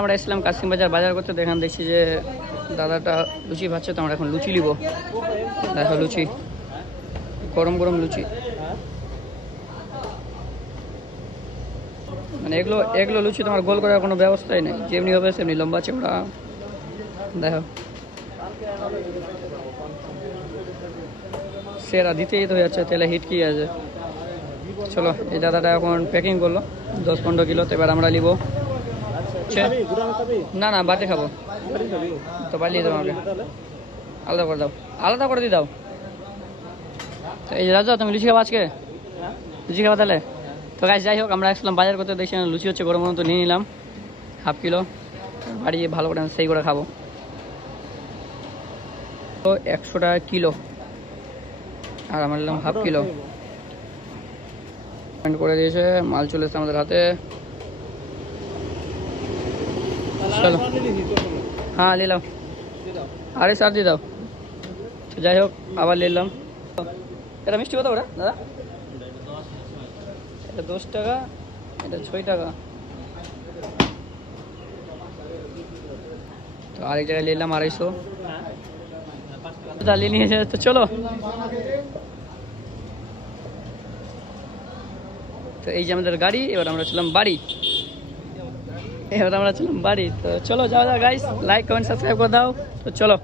আমরা এসলাম কাশিম বাজার বাজার করতে, দেখান দেখছি যে দাদাটা লুচি ভাজছে, তো আমরা এখন লুচি নিব। দেখো লুচি, গরম গরম লুচি, মানে এগুলো এগুলো লুচি তোমার গোল করার কোনো ব্যবস্থাই নেই, যেমনি হবে সেমনি লম্বা চওড়া। দেখো সেরা দিতেই তো যাচ্ছে, তেলে হিট কি আছে। চলো, এই দাদাটা এখন প্যাকিং করলো 10-15 কিলো, তো এবার আমরা নিব। না না, বাড়িতে খাবো তো, বাড়িয়ে দাও আমাকে, আলাদা করে দাও, আলাদা করে দিয়ে দাও। তো এই রাজা, তুমি লুচি খাবো আজকে? লুচি খাবো তাহলে? তো গাছ যাই হোক, আমরা আসলাম বাজার করতে, দেখছি লুচি হচ্ছে গরম গরম, তো নিয়ে নিলাম হাফ কিলো, বাড়ি ভালো করে সেই করে খাবো। তো 100 টাকা কিলো, আর আমরা নিলাম হাফ কিলো। করে দিয়েছে, মাল চলে এসেছে আমাদের হাতে। চলো, হ্যাঁ নিলাম, আরে স্যার দিয়ে দাও। তো যাই হোক, আবার নিলাম। এটা মিষ্টি কত করে দাদা? এটা 10 টাকা, এটা 6 টাকা। তো আরেক জায়গায় নিলাম 250, ডালিয়ে নিয়েছে। তো চলো, তো এই যে আমাদের গাড়ি, এবার আমরা চললাম বাড়ি। তো চলো যাওয়া যাক গাইস, লাইক কমেন্ট সাবস্ক্রাইব করে দাও। তো চলো।